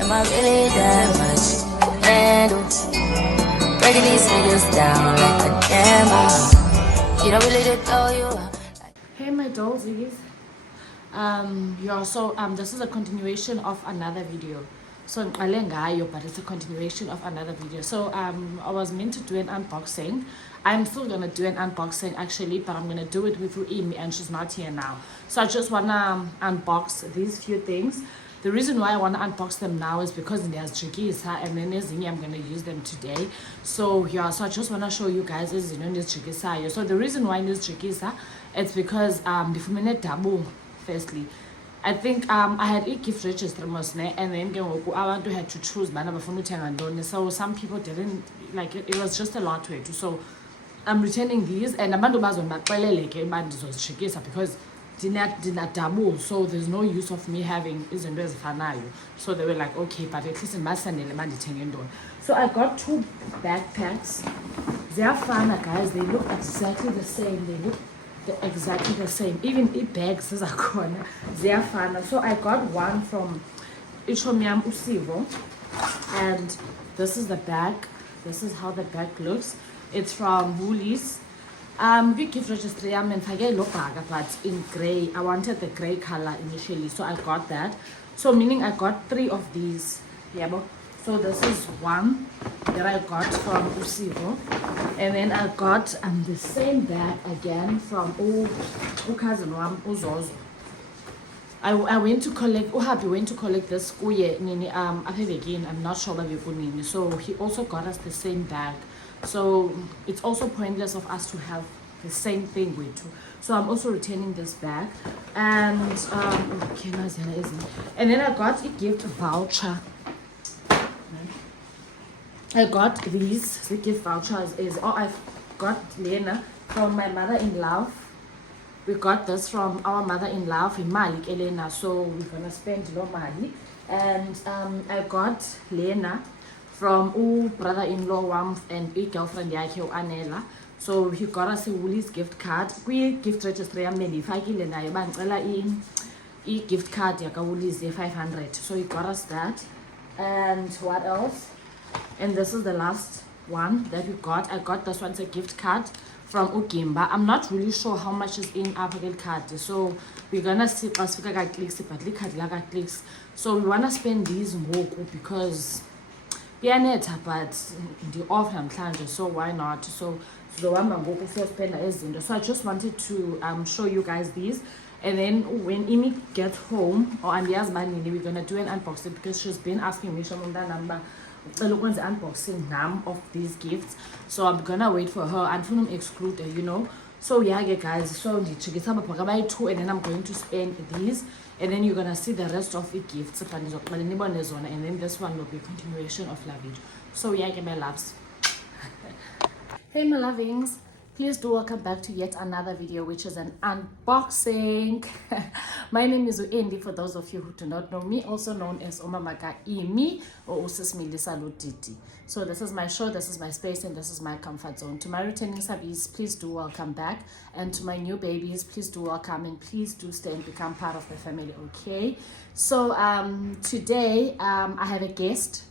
Am I really that much? And breaking these figures down like a camera. You don't really know you. Hey my dollsies. This is a continuation of another video. So but it's a continuation of another video. So I was meant to do an unboxing. I'm still gonna do an unboxing actually, but I'm gonna do it with Amy and she's not here now. So I just wanna unbox these few things. The reason why I want to unbox them now is because there's Jigisa and then there's I'm going to use them today. So yeah, so I just want to show you guys is Jigisa. So the reason why there's Jigisa, it's because the double firstly. I think I had a gift register and then I want to have to choose so some people didn't like it. It was just a lot to it. So I'm returning these and I'm because did not double, so there's no use of me having izinto ezifanayo. So they were like, okay, but at least masandele mandithenge ntoni. So I got two backpacks. Ziyafana guys, they look exactly the same. They look exactly the same. Even the bags zakhona ziyafana. So I got one from Ichomiam Usivo, and this is the bag. This is how the bag looks. It's from Woolies. We gift register and but in grey. I wanted the grey color initially, so I got that. So meaning I got 3 of these. Yeah, so this is one that I got from Usivo, and then I got the same bag again from cousin Uzozo. I went to collect. Uhabi went to collect this kuye nini again. I'm not sure nini. So he also got us the same bag. So it's also pointless of us to have the same thing with too. So I'm also returning this bag, and and then I got a gift voucher. I got these. The gift vouchers I got Lena from my mother-in-law. We got this from our mother-in-law, Malik Elena. So we're gonna spend no money, and I got Lena from brother-in-law and big girlfriend yakhe Anela. So he got us a Woolies gift card. We gift register ifakile nayo bangicela I gift card yaka Woolies 500. So he got us that. And what else? And this is the last one that we got. I got this one's a gift card from Ugimba. I'm not really sure how much is in our card. So we're gonna see us clicks. So we wanna spend these more because but the off namhlanje, so why not? So I just wanted to show you guys these, and then when Imi gets home or Andia's we're gonna do an unboxing because she's been asking me number unboxing of these gifts. So I'm gonna wait for her and for them exclude her, So yeah guys, so the 2, and then I'm going to spend these, and then you're gonna see the rest of the gifts, and then this one will be a continuation of la video. So yeah my loves. Hey my lovings, please do welcome back to yet another video, which is an unboxing. My name is Uendi, for those of you who do not know me, also known as Omamaka Imi or Usis Milisa Lutiti. So this is my show, this is my space, and this is my comfort zone. To my returning subbies, please do welcome back, and to my new babies, please do welcome, and please do stay and become part of the family, okay? So today I have a guest.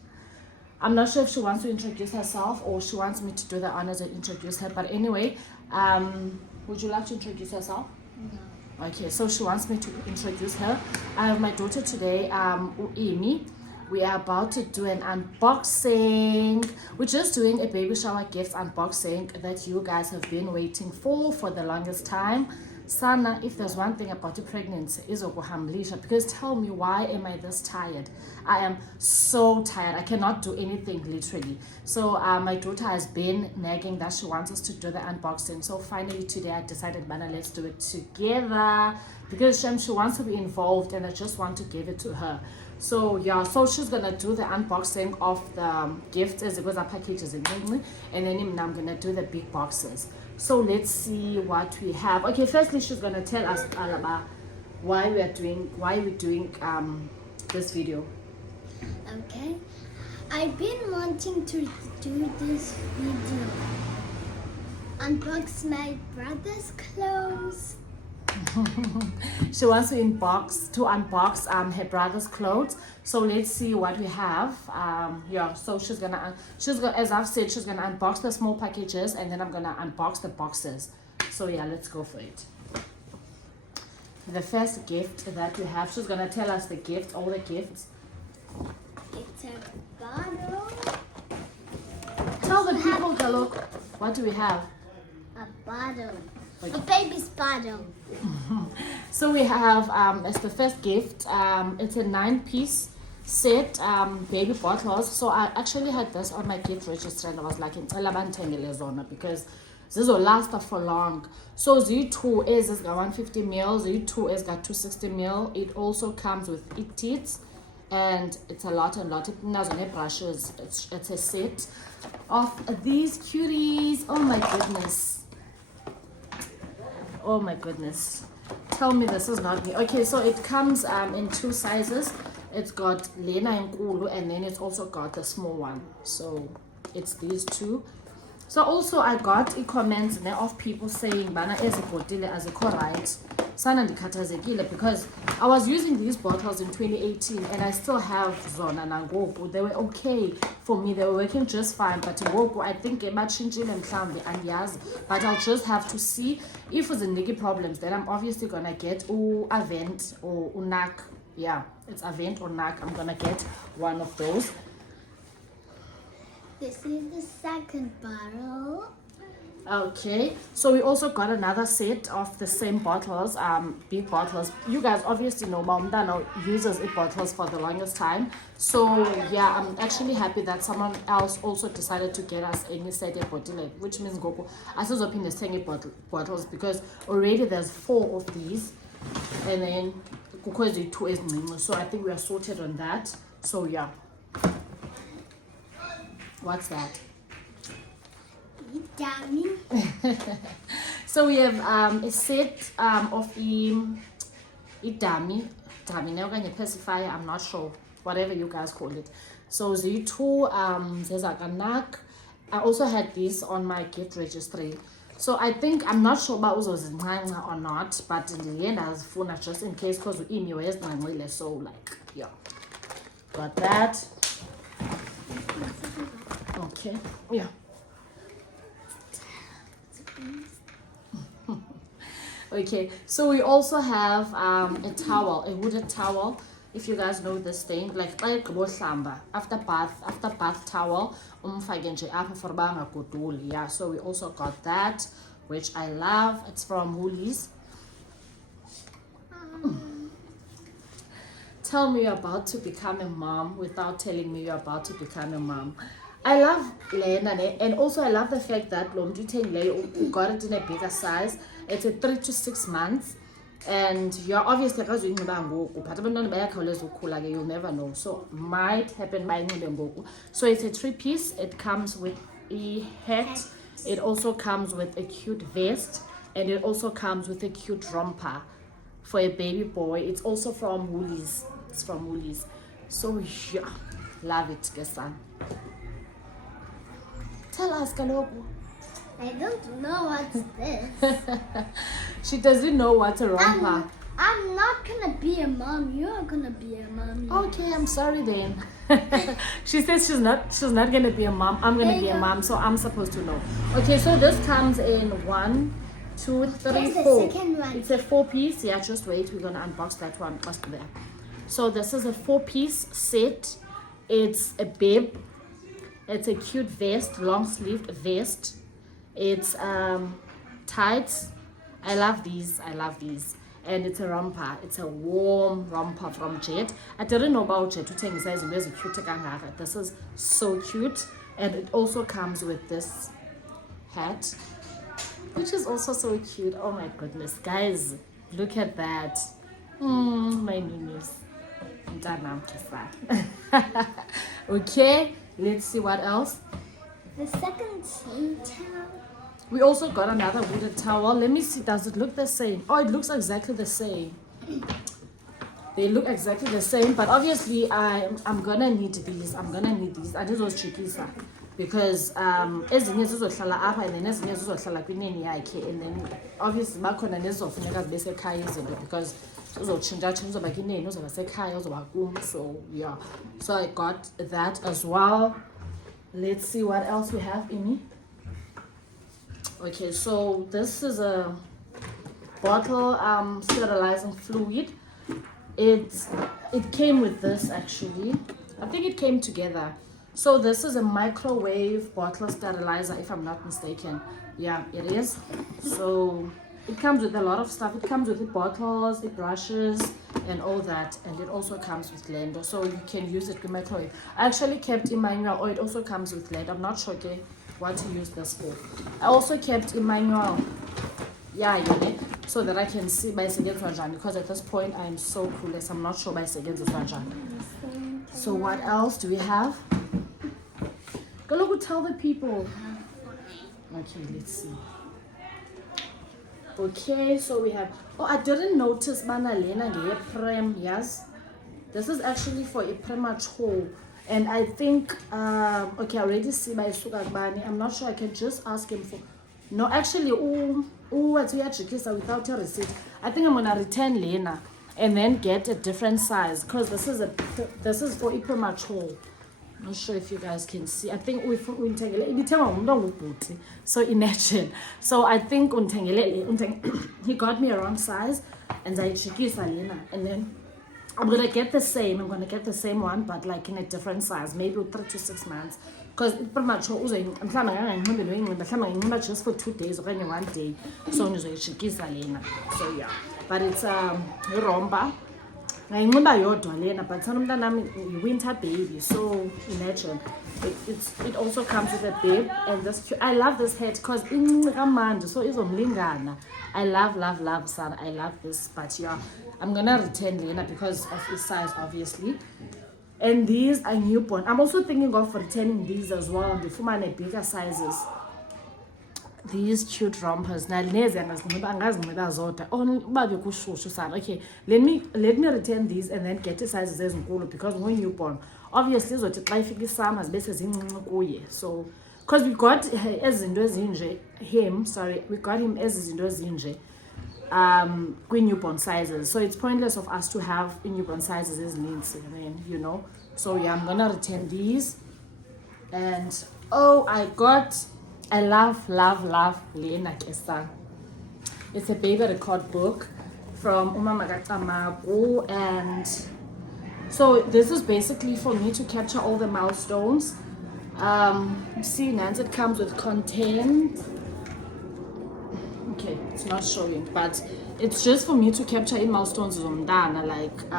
I'm not sure if she wants to introduce herself or she wants me to do the honors and introduce her. But anyway, would you like to introduce yourself? No. Okay, so she wants me to introduce her. I have my daughter today, Amy. We are about to do an unboxing. We're just doing a baby shower gift unboxing that you guys have been waiting for the longest time. Sana, if there's one thing about the pregnancy, is because tell me, why am I this tired? I am so tired. I cannot do anything literally. So my daughter has been nagging that she wants us to do the unboxing. So finally today I decided, Mana, let's do it together because she wants to be involved and I just want to give it to her. So yeah, so she's gonna do the unboxing of the gifts as it goes, our packages in English, and then I'm gonna do the big boxes. So let's see what we have. Okay, firstly she's gonna tell us all about why we're doing this video. Okay, I've been wanting to do this video, unbox my brother's clothes. She wants to unbox her brother's clothes. So let's see what we have. Yeah, so she's gonna as I've said, she's gonna unbox the small packages and then I'm gonna unbox the boxes. So yeah, let's go for it. The first gift that we have, she's gonna tell us the gifts, all the gifts. It's a bottle. Tell the people, Galok, what do we have? A bottle. Okay. A baby's bottle. So we have as the first gift, it's a 9-piece set, baby bottles. So I actually had this on my gift register and I was like, because this will last for long. So Z2 is got 150 ml, Z2 is got 260 ml. It also comes with teats and it's a lot. It has on brushes. It's a set of these cuties. Oh my goodness. Oh my goodness. Tell me this is not me. Okay, so it comes in 2 sizes. It's got Lena and Kulu and then it's also got a small one. So it's these 2. So also I got comments of people saying bana ezibhotile azikho right. Sana ndikhathazekile because I was using these bottles in 2018 and I still have zona nangoku. They were okay for me. They were working just fine. But ngoku I think batshintshile mhlambi andiyazi. But I'll just have to see if there's any problems. Then I'm obviously gonna get Avent or Unak. Yeah, it's Avent or Nak. I'm gonna get one of those. This is the second bottle. Okay, so we also got another set of the same bottles, big bottles. You guys obviously know Mama uses bottles for the longest time. So yeah, I'm actually happy that someone else also decided to get us any set of bottles, which means Goku. I still open the same bottles because already there's 4 of these, and then because the 2 is new. So I think we are sorted on that. So yeah. What's that? Dummy. So we have a set of dummy now can you pacify, I'm not sure, whatever you guys call it. So Z2 there's like a knack. I also had this on my gift registry. So I think I'm not sure about those or not, but in the end I was phone just in case because we email is so like yeah. Got that. Okay, yeah. Okay, so we also have a towel, a wooded towel. If you guys know this thing, like after bath towel, yeah. So we also got that, which I love. It's from Woolies. Tell me you're about to become a mom without telling me you're about to become a mom. I love Lena, and also I love the fact that you got it in a bigger size. It's a 3 to 6 months, and you're obviously but you'll never know. So might happen by ngoku. So it's a 3-piece. It comes with a hat. It also comes with a cute vest, and it also comes with a cute romper for a baby boy. It's also from Woolies. It's from Woolies. So yeah, love it, Gesan. Tell us, Kaloku. I don't know what's this. She doesn't know what's a romper. I'm not gonna be a mom. You're gonna be a mom. Okay, I'm sorry then. She says she's not gonna be a mom. I'm gonna be a mom, so I'm supposed to know. Okay, so this comes in 1, 2, 3, Here's the 4. second one. It's a 4-piece. Yeah, just wait. We're gonna unbox that one first there. So this is a 4-piece set. It's a bib. It's a cute vest, long sleeved vest. It's tights. I love these. And it's a romper. It's a warm romper from Jet. I didn't know about Jet. This is so cute. And it also comes with this hat, which is also so cute. Oh my goodness, guys, look at that. My news. Okay, let's see what else. The second towel. We also got another wooded towel. Let me see, does it look the same? Oh, it looks exactly the same. They look exactly the same, but obviously I'm gonna need these. I need those chickies. because ezinye zizohlala apha and then ezinye zizohlala kwineni yakhe, and then obviously bakhona nezizofuneka zibe sekhaya izinto because uzotshintsha uzoba kwineni uzoba sekhaya uzoba kum. So yeah, so I got that as well. Let's see what else we have in me. Okay, so this is a bottle sterilizing fluid. It came with this actually. I think it came together. So this is a microwave bottle sterilizer, if I'm not mistaken. Yeah, it is. So it comes with a lot of stuff. It comes with the bottles, the brushes, and all that. And it also comes with blender, so you can use it with microwave. I actually kept in manual, or it also comes with blender. I'm not sure okay, what to use this for. I also kept in manual, yeah, so that I can see by Segenz Rajan, because at this point I'm so clueless. I'm not sure by Segenz Rajan. So what else do we have? Go look, tell the people. Okay, let's see. Okay, so we have, oh, I didn't notice Mana Lena prem, yes. This is actually for a premature. And I think, okay, I already see my Sugagbani. I'm not sure, I can just ask him for, no, actually, what's without a receipt. I think I'm gonna return Lena and then get a different size, because this is for a premature. Not sure if you guys can see. I think so imagine. So I think he got me a wrong size, and I and then I'm gonna get the same. I'm gonna get the same one, but like in a different size, maybe 3 to 6 months. Because premature, I'm just for 2 days or 1 day. So so yeah, but it's romba. Ngayinxiba yodwa lena, but winter baby, so imagine it also comes with a bib. And this, I love this hat because so izomlingana. I love son, I love this. But yeah, I'm gonna return Lena because of his size, obviously. And these are newborn. I'm also thinking of returning these as well, the fumane bigger sizes. These cute rompers. Now, okay, let me return these and then get the sizes as because when you born, obviously, so because we got him, sorry, we got him as newborn sizes. So it's pointless of us to have newborn sizes as needs, you know. So yeah, I'm gonna return these. And oh, I love Lena Kesang. It's a baby record book from Uma Magakamagu, and so this is basically for me to capture all the milestones. See, Nancy, it comes with content. Okay, it's not showing, but it's just for me to capture in milestones zomntana, like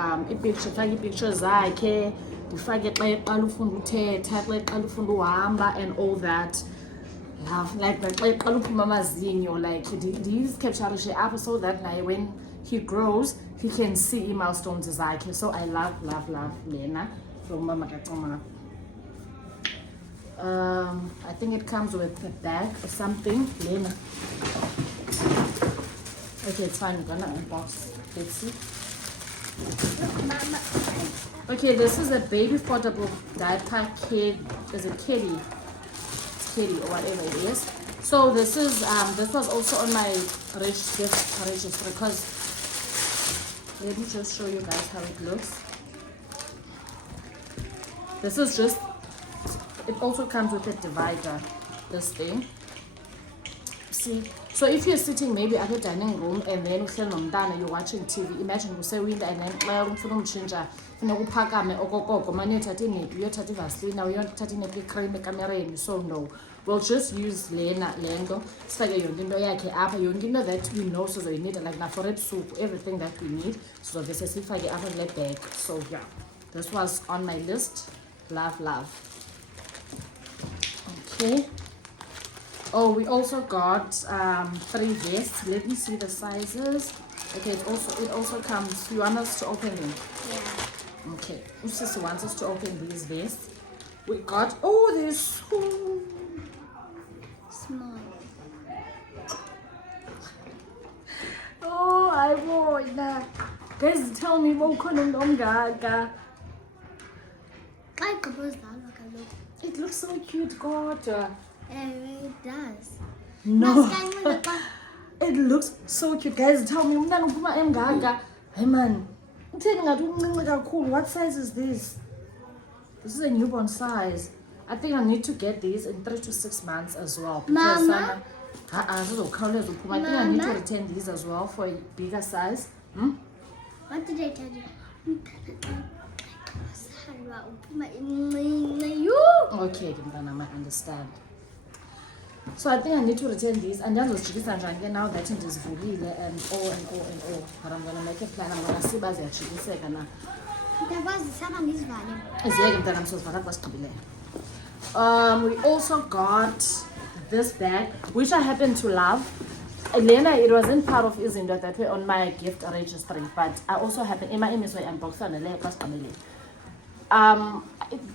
pictures zakhe, ndifake xa eqala ufunda uthetha, xa eqala ufunda uhamba and all that. Like these capture up so that now when he grows he can see milestones zakhe. So I love Lena from Mama Katoma. I think it comes with a bag or something. Lena. Okay, it's fine, I'm gonna unbox. Let's see. Okay, this is a baby portable diaper kid. There's a kitty or whatever it is. So this is this was also on my rich gift register, because let me just show you guys how it looks. This is just, it also comes with a divider, this thing. See, so if you're sitting maybe at the dining room and then you're watching TV, imagine you say window and then so no, we'll just use Lena Lengo. It's like a that we know, so you need like for soup, everything that we need. So this is if I get a bag. So yeah, this was on my list. Love. Okay. Oh, we also got 3 vests. Let me see the sizes. Okay, it also comes. You want us to open them? Yeah. Okay. Usisi wants us to open these vests. We got, oh, they're so Small. oh, I want that. Guys, tell me what kind of gaga. I propose that. Look, look. It looks so cute, God. It does. No. Look. It looks so cute, guys. Tell me, umntana uphuma emngaka. Hey man, utheni ngathi umncinci kakhulu. What size is this? This is a newborn size. I think I need to get these in 3 to 6 months as well. Because Mama? zizokhawuleza uphuma. I think I need to return these as well for a bigger size. What did I tell you? Okay, mntana, I understand. So I think I need to return these and ndiyazozijikisa njani ke now that ndizivulile and all. But I'm gonna make a plan. I'm gonna see uba ziyajikiseka na. Ziyeke mntana, msozivaka xa sigqibileyo. We also got this bag, which I happen to love. Lena, it wasn't part of izinto that were on my gift registry, but I also happen in my image unboxing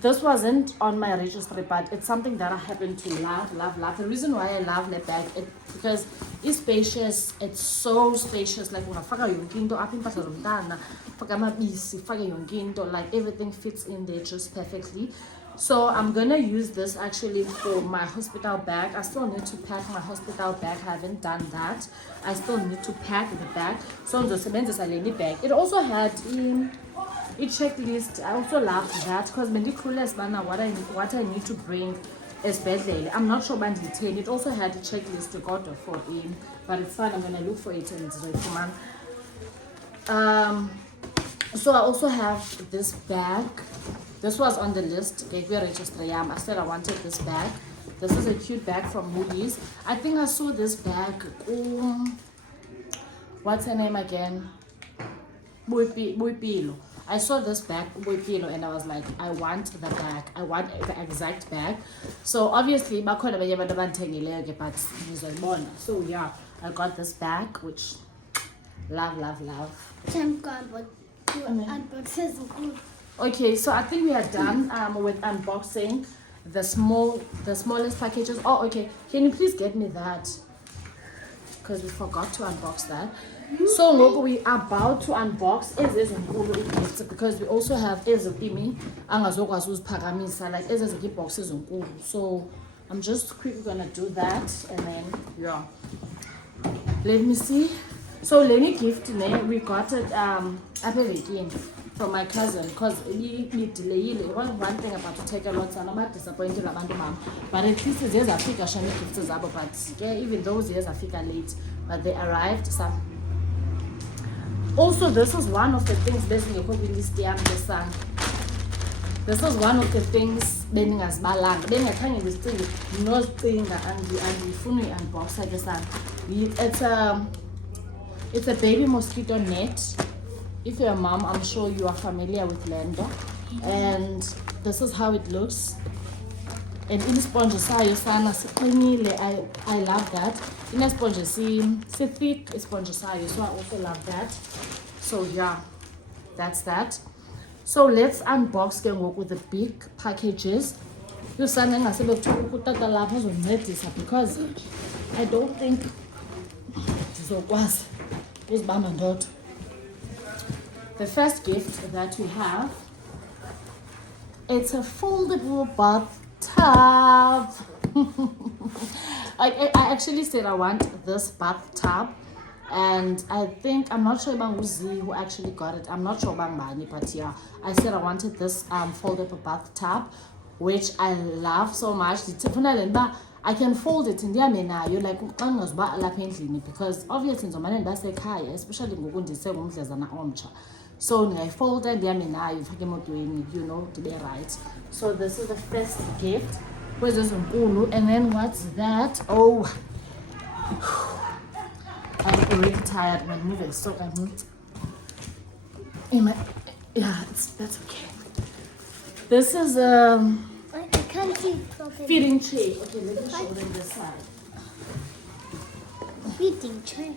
this wasn't on my registry, but it's something that I happen to love. The reason why I love the bag is because it's spacious. It's so spacious. Like ungafaka yonke into apha impahla zomntana, faka amabisi, faka yonke into, like everything fits in there just perfectly. So I'm gonna use this actually for my hospital bag. I still need to pack my hospital bag. I haven't done that. I still need to pack the bag. So ngizosebenzisa leli bag. It also had a checklist. I also love that because what I need to bring esibhedlele. I'm not sure about the it also had a checklist to go for him, but it's fine. I'm gonna look for it and so I also have this bag. This was on the list. I said I wanted this bag. This is a cute bag from Moody's. I think I saw this bag. What's her name again? Buipilo. I saw this bag, Buipilo, and I was like, I want the bag. I want the exact bag. So obviously, but so yeah, I got this bag, which love. Okay, so I think we are done with unboxing the smallest packages. Oh, okay. Can you please get me that? Because we forgot to unbox that. So look, we are about to unbox gifts because we also have ezipimi angazokwazi uziphakamisa, like eziziki boxes ezinkulu. So I'm just quickly gonna do that and then yeah. Let me see. So Lenny gift we got it from my cousin because he delayed. It was one thing about to take a lot, so I'm not disappointed about mom. But at least it's years Africa shiny gifts is but yeah, even those years Africa late, but they arrived. So also this is one of the things this is one of the things it's a baby mosquito net. If you're a mom, I'm sure you are familiar with Lendo. And this is how it looks. And in sponge I love that. In a sponge thick sponge so I also love that. So yeah, that's that. So let's unbox and work with the big packages. Because I don't think the first gift that we have, it's a foldable bathtub. I actually said I want this bathtub, and I think I'm not sure about who actually got it. I'm not sure about Mani, but yeah, I said I wanted this foldable bathtub, which I love so much. I can fold it in the you like because obviously especially so I fold it you know, to be right. So this is the first gift. And then what's that? Oh, I'm already tired and I'm moving, so I'm not yeah, that's okay. This is I can't see properly. feeding tray. Okay, let me show them this side. Feeding tray.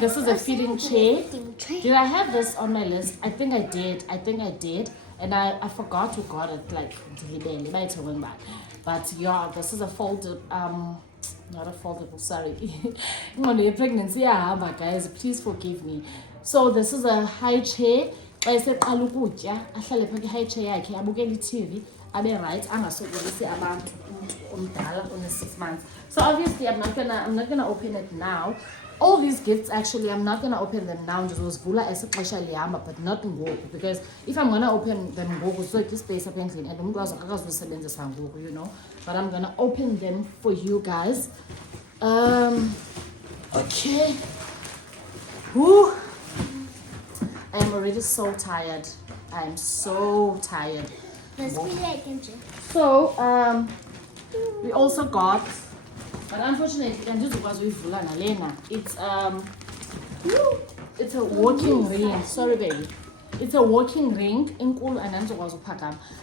This is a feeding tray. Feeding tray. Did I have this on my list? I think I did. And I forgot who got it, like, but yeah, this is a folded, not a foldable, sorry. Pregnancy, guys, please forgive me. So this is a high chair. xa eseqala ukutya ahlale phaa kwi-high chair yakhe abukele i-TV abe right angasokolisi abantu umntu omdala one-6 months. So obviously I'm not gonna open it now. All these gifts actually I'm not gonna open them now, ndizozivula esixesha lihamba, but not ngoku, because if I'm gonna open them ngoku soke ispace apha endlini and umntu akazuzisebenzisa ngoku, you know. But I'm gonna open them for you guys. Okay. Woo. I'm already so tired. I'm so tired. So we also got, but unfortunately it's a walking ring. Sorry baby, it's a walking ring.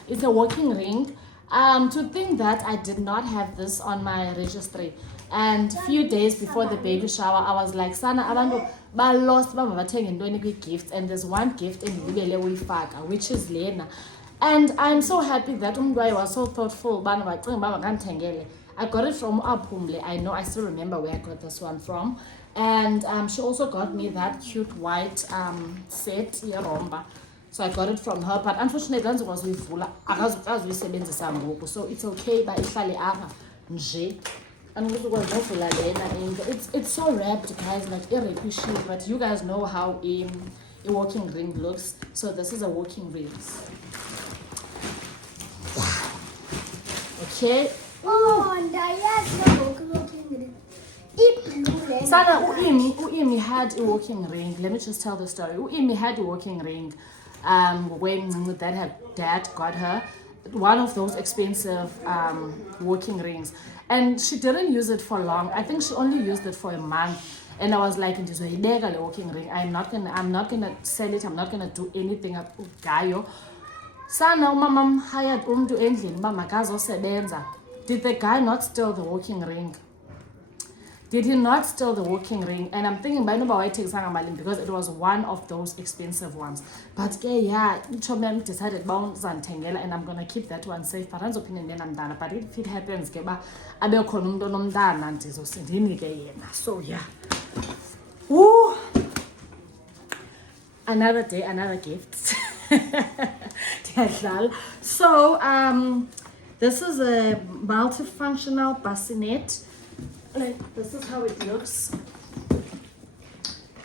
It's a walking ring. To think that I did not have this on my registry, and few days before the baby shower I was like, sana abantu ba lost bathenge ntoni kwi-gifts, and there's one gift endilibele uyifaka, which is lena. And I'm so happy that umntwayo was so thoughtful. I got it from Apumle. I still remember where I got this one from. And she also got me that cute white set, Romba. So I got it from her. But unfortunately, it was with Vula. So it's okay, but it's it's so wrapped, guys, like irrepressible. But you guys know how a walking ring looks. So this is a walking ring. Okay. Oh, and I have no walking ring. Sana, Uimi had a walking ring. Let me just tell the story. Uimi had a walking ring when that her dad got her. One of those expensive walking rings. And she didn't use it for long. I think she only used it for a month. And I was like, this is a walking ring. I'm not gonna sell it. I'm not gonna do anything at Gayo. Sana umama hired umntu endlini uba makazosebenza. Did the guy not steal the walking ring? Did he not steal the walking ring? And I'm thinking by no because it was one of those expensive ones. But yeah, Chomem decided Zantengela, and I'm gonna keep that one safe. But but if it happens, so yeah. Woo! Another day, another gift. So this is a multifunctional bassinet. Like, this is how it looks.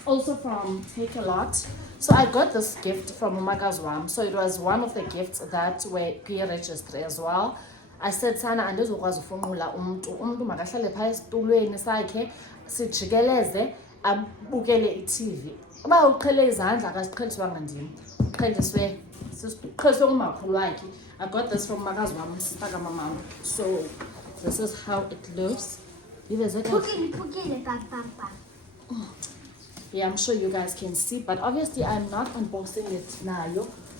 Also from Take a Lot. So I got this gift from Umagazwam. So it was one of the gifts that were peer registered as well. I said, Sana, andizokwazi ufunqula umntu makahlale phaa esitulweni sakhe sijikeleze abukele i-TV. Uba uqhele izandla akasiqheliswanga ndim. Uqheliswe ngumakhulu wakhe. I got this from Umagazwam, sifaka mamam. So this is how it looks. Yeah, I'm sure you guys can see, but obviously I'm not unboxing it now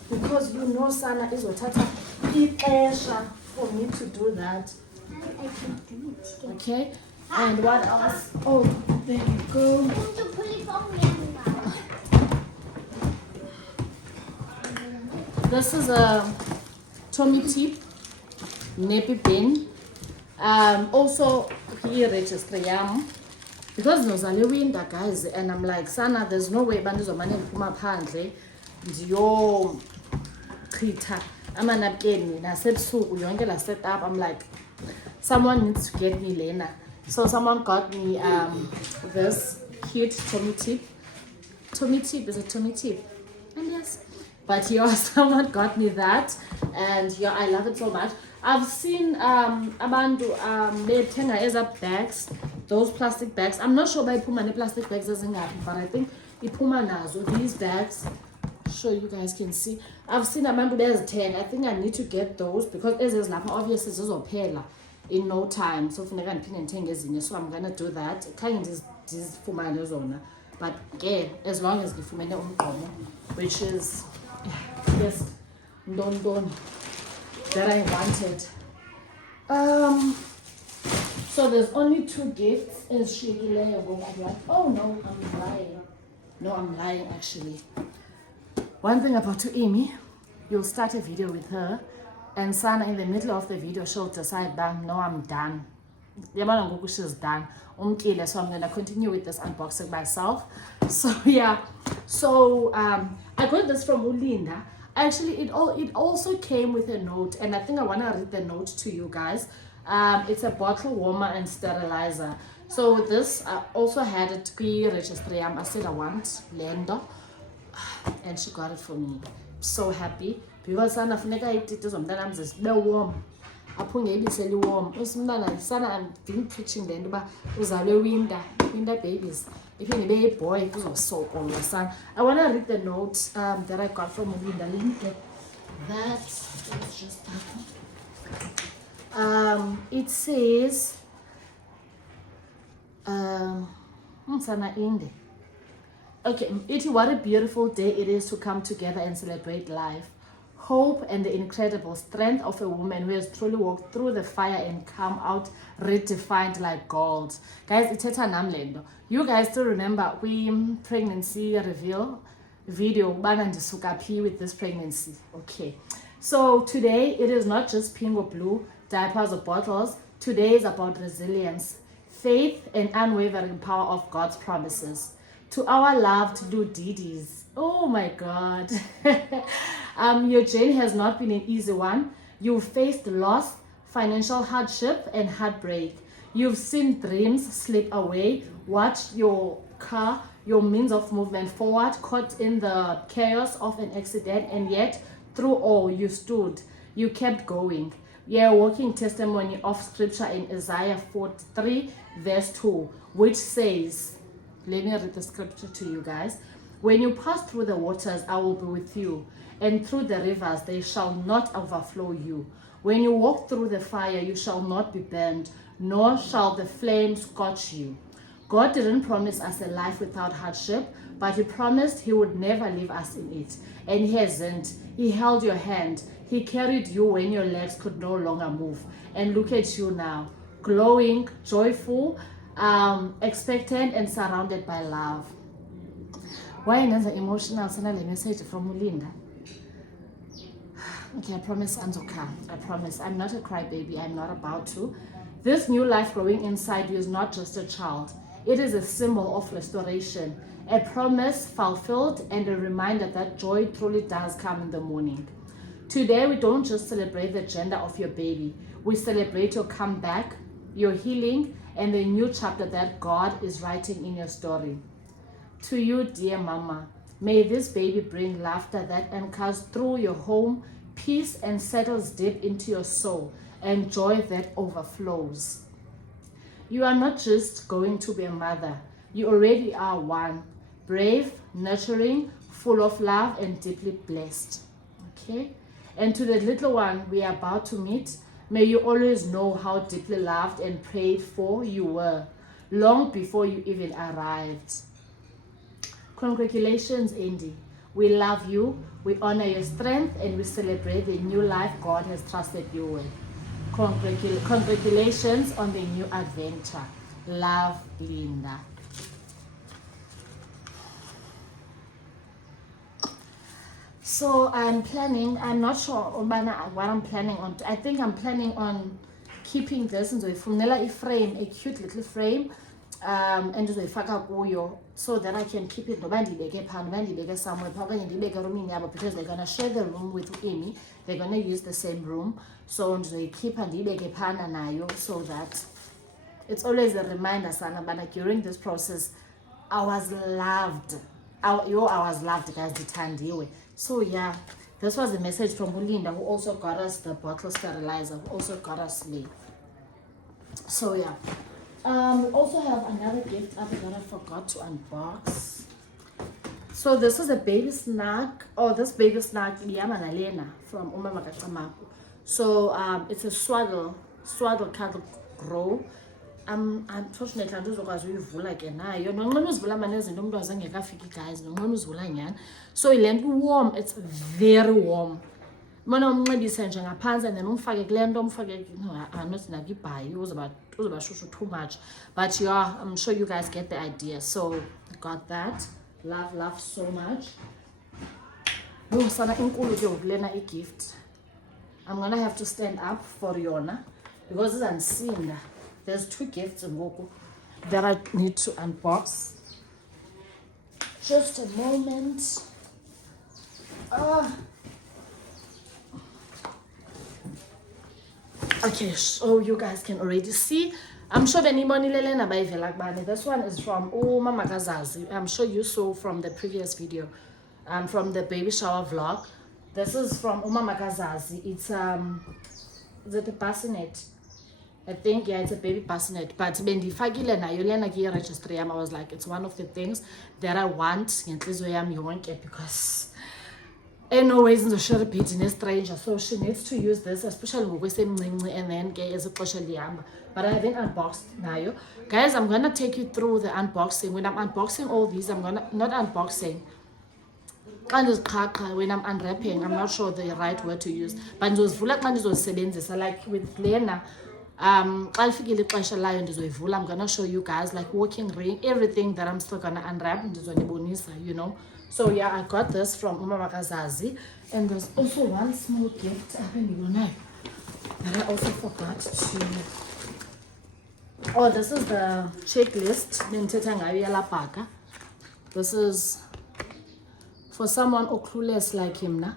because you know Sana is uthatha ixesha for me to do that. Okay, and what else? Oh, there you go. This is a Tommy Tip nappy bin. Also here register because nozale winter, guys, and I'm like, Sana, there's no way bandizomane ndiphuma phandle ndiyo chitha amanapkeni nasebusuku yonke la setup. I'm like, someone needs to get me lena. So someone got me this cute Tommy Tip. Tommy Tip is a Tommy Tip, and yes, but yeah, someone got me that, and yeah, I love it so much. I've seen abantu bethenga eza bags, those plastic bags. I'm not sure by iphuma plastic bags ezingaphi, but I think iphuma nazo these bags. Sure you guys can see. I've seen abantu bezithenga. I think I need to get those because ezizilapha obviously zizophela in no time. So funeka ndiphinde ndithenge ezinye. So I'm gonna do that. Khange ndizifumane zona, but yeah, as long as ngifumene umgqomo, which is yes, ndon that I wanted. So there's only 2 gifts. Is she like, oh no, I'm lying. No, I'm lying actually. One thing about Tuimi, you'll start a video with her, and Sana in the middle of the video she'll decide, bang, no, I'm done. yabona ngoku she's done umkile, so I'm gonna continue with this unboxing myself. So yeah, so I got this from Ulinda. Actually, it also came with a note, and I think I want to read the note to you guys. It's a bottle warmer and sterilizer. So this also had it registry. I said I want Lendo, and she got it for me. So happy because sana funeka ititi zomntana wam zibe warm, aphunge ibiseli warm. Umntana sana, I've been preaching le nto uba uzalwe winter babies. If you be a boy, so son. I want to read the note that I got from Linda. Let me get that. It's just it says okay, what a beautiful day it is to come together and celebrate life, hope, and the incredible strength of a woman who has truly walked through the fire and come out redefined like gold. Guys, ithetha nam le nto. You guys still remember pregnancy reveal video bana ndisuka phi with this pregnancy? Okay, so today it is not just pink or blue diapers or bottles. Today is about resilience, faith, and unwavering power of God's promises. To our loved Ludidis, oh my God, your journey has not been an easy one. You've faced loss, financial hardship, and heartbreak. You've seen dreams slip away, watched your car, your means of movement forward, caught in the chaos of an accident, and yet through all you stood, you kept going. You're a walking testimony of scripture in Isaiah 43 verse 2, which says, let me read the scripture to you guys. When you pass through the waters, I will be with you, and through the rivers, they shall not overflow you. When you walk through the fire, you shall not be burned, nor shall the flame scorch you. God didn't promise us a life without hardship, but He promised He would never leave us in it. And He hasn't. He held your hand. He carried you when your legs could no longer move. And look at you now, glowing, joyful, expectant, and surrounded by love. Why another emotional message from Linda? Okay, I promise Anzoka. I promise. I'm not a crybaby. I'm not about to. This new life growing inside you is not just a child. It is a symbol of restoration, a promise fulfilled, and a reminder that joy truly does come in the morning. Today, we don't just celebrate the gender of your baby. We celebrate your comeback, your healing, and the new chapter that God is writing in your story. To you, dear mama, may this baby bring laughter that anchors through your home, peace and settles deep into your soul, and joy that overflows. You are not just going to be a mother. You already are one. Brave, nurturing, full of love, and deeply blessed. Okay? And to the little one we are about to meet, may you always know how deeply loved and prayed for you were, long before you even arrived. Congratulations, Andy. We love you, we honor your strength, and we celebrate the new life God has trusted you with. Congratulations on the new adventure. Love, Linda. So I'm not sure what I'm planning on. I think I'm planning on keeping this into a frame, a cute little frame, and ndizoyifaka kuyo so that I can keep it noba ndibeke phaa, noba ndibeke somewhere phaa okanye ndibeke roomini yabo, because they're gonna share the room with Amy. They're gonna use the same room, so ndizoyikhipha ndiyibeke phana nayo, so that it's always a reminder sana but during this process I was loved. I was loved, guys, ndithandiwe. So yeah, this was a message from Belinda, who also got us the bottle sterilizer, who also got us me. So yeah, we also have another gift that I forgot to unbox. So this is a baby snack. Oh, this baby snack Yamanalena from Umama Kachamaku. So it's a swaddle cuddle grow. Unfortunately andizokwazi uyivula ke nayo, nonqena uzivula manezinto umuntu azengekafiki, guys, nonqena uzivula nyani. So ile nto warm, it's very warm. Mana umnxibise nje ngaphansi and then umfake kule nto, umfake not nako ibhayi uzoba shushu too much, but yeah, I'm sure you guys get the idea. So got that. Love so much. Sana inkulu ke ukulena gift. I'm gonna have to stand up for yona because izandisinda. there's 2 gifts in Goku that I need to unbox. Just a moment. Okay, so you guys can already see. I'm sure this one is from Mama Kazazi. I'm sure you saw from the previous video, from the baby shower vlog. This is from Mama Kazazi. It's is it a bassinet? I think, yeah, it's a baby bassinet. But when the fagile na yolena ki registry, I was like, it's one of the things that I want because anyways in the short repeat in a stranger, so she needs to use this, especially with and then get as a but I haven't unboxed now. Guys, I'm gonna take you through the unboxing. When I'm unboxing all these, I'm gonna not unboxing. When I'm unwrapping, I'm not sure the right word to use. But those like with Lena. I'm gonna show you guys like walking ring, everything that I'm still gonna unwrap, you know. So yeah, I got this from Mama Kazazi, and there's also one small gift that I also forgot to. Oh, this is the checklist. This is for someone who clueless like him. Nah?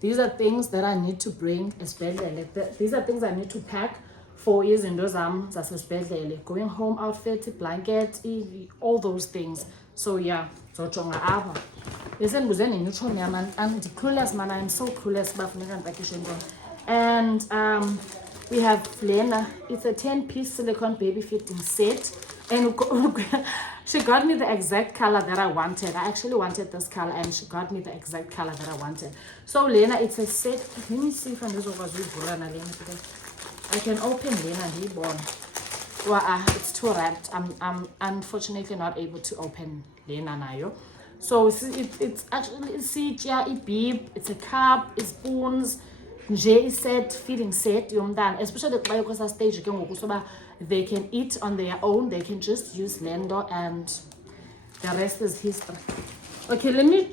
These are things that I need to bring, especially these are things I need to pack for izinto zam zasesibhedlele, going home outfit, blanket, all those things. So yeah, zojonga apha. Bese ndibuze nenitshomi yam clueless man, I'm so clueless bafuneka ndipakishe ntoni. And we have Lena. It's a 10-piece silicone baby fitting set, and she got me the exact color that I wanted. I actually wanted this color, and she got me the exact color that I wanted. So Lena, it's a set. Let me see if I'm because I can open Lena and born. Well, it's too wrapped. I'm unfortunately not able to open Lena nayo. So it's actually a beep, it's a cup, it's spoons, set, feeding set, especially the stage they can eat on their own, they can just use Lendo, and the rest is history. Okay, let me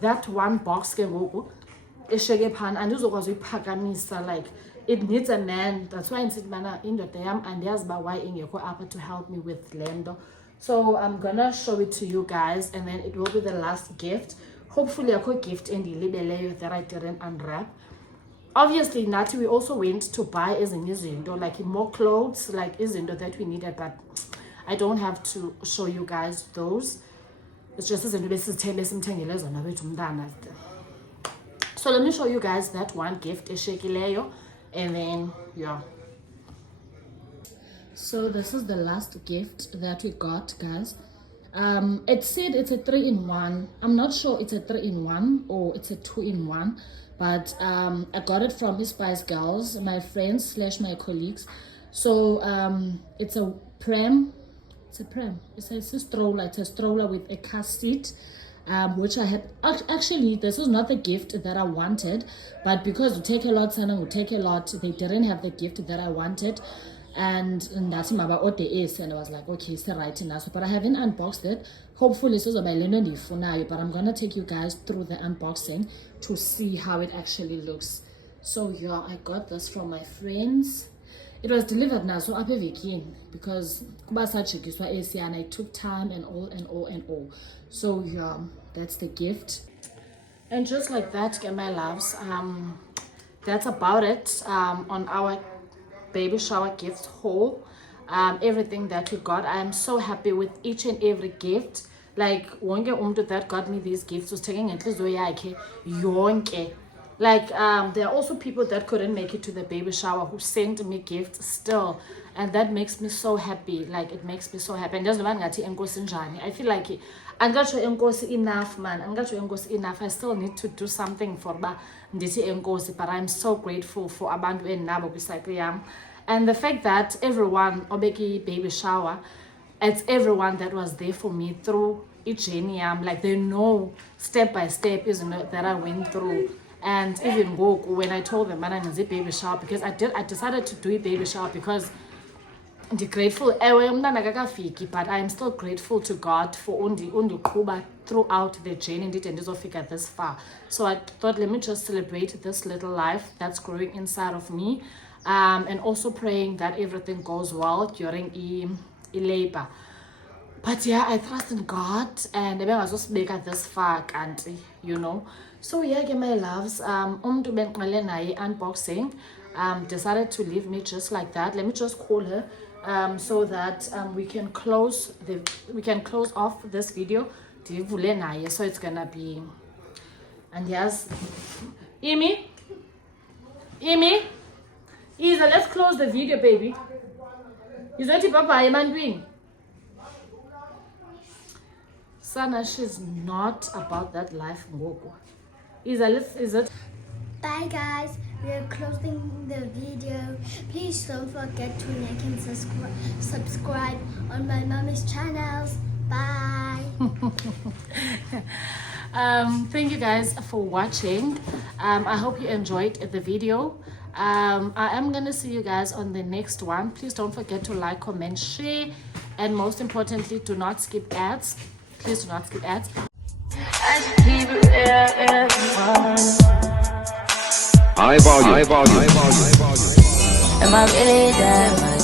that one box ke ngoku esheke phana andizokwazi uyiphakamisa, like it needs a man. That's why I said mana indoda yam andiyazi ba why ingekho apha to help me with Lendo. So I'm gonna show it to you guys, and then it will be the last gift. Hopefully a quick gift endilibeleyo that I didn't unwrap. Obviously Nati, we also went to buy izinto, like more clothes, like izinto that we needed, but I don't have to show you guys those. It's just izinto besizithengele zona wethu umntana. So let me show you guys that one gift eshekileyo, and then yeah. So this is the last gift that we got, guys. It said it's a 3-in-1. I'm not sure it's a 3-in-1 or it's a 2-in-1, but I got it from Miss Spice Girls, my friends / my colleagues. So it's a pram. It's a pram. It's a stroller. It's a stroller with a car seat. Which I had actually, this was not the gift that I wanted, but because we take a lot, Sana would take a lot, they didn't have the gift that I wanted, and that's my order is, and I was like, okay, it's right now. So, but I haven't unboxed it. Hopefully, so for now, but I'm gonna take you guys through the unboxing to see how it actually looks. So yeah, I got this from my friends. It was delivered now, so I'm because and I took time and all. So yeah, that's the gift. And just like that, my loves, that's about it on our baby shower gift haul. Everything that we got, I am so happy with each and every gift. Like wonke umuntu that got me these gifts was taking inhliziyo yakhe yonke. Like there are also people that couldn't make it to the baby shower who sent me gifts still, and that makes me so happy. Like it makes me so happy. And there's no one ngathi enkosi njani. I feel like angatsho enkosi enough, man. Angatsho enkosi enough. I still need to do something for ba ndithi enkosi, but I'm so grateful for abantu enabo kwicycle yam. And the fact that everyone obeki baby shower, it's everyone that was there for me through each journey. Like they know step by step, isn't it, that I went through. And even when I told them, man, I need a baby shower, because I decided to do a baby shower because Grateful ewe umntana akakafiki, but I am still grateful to God for undiqhuba throughout the journey ndide ndizofika this far. So I thought, let me just celebrate this little life that's growing inside of me, and also praying that everything goes well during labor. But yeah, I trust in God, and ebengazosibeka this far kanti, you know. So yeah, ke my loves, umntu bendiqale naye unboxing decided to leave me just like that. Let me just call her so that we can close off this video. Ndivule naye, so it's gonna be, and yes, Imi, Isa, let's close the video, baby. Is that Papa Emmanuel? Sana, she's not about that life. Isa, is it? Bye guys, we are closing the video. Please don't forget to like and subscribe on my mommy's channels. Bye. Thank you guys for watching. I hope you enjoyed the video. I am gonna see you guys on the next one. Please don't forget to like, comment, share, and most importantly, do not skip ads. Please do not skip ads. High volume. Am I really that much?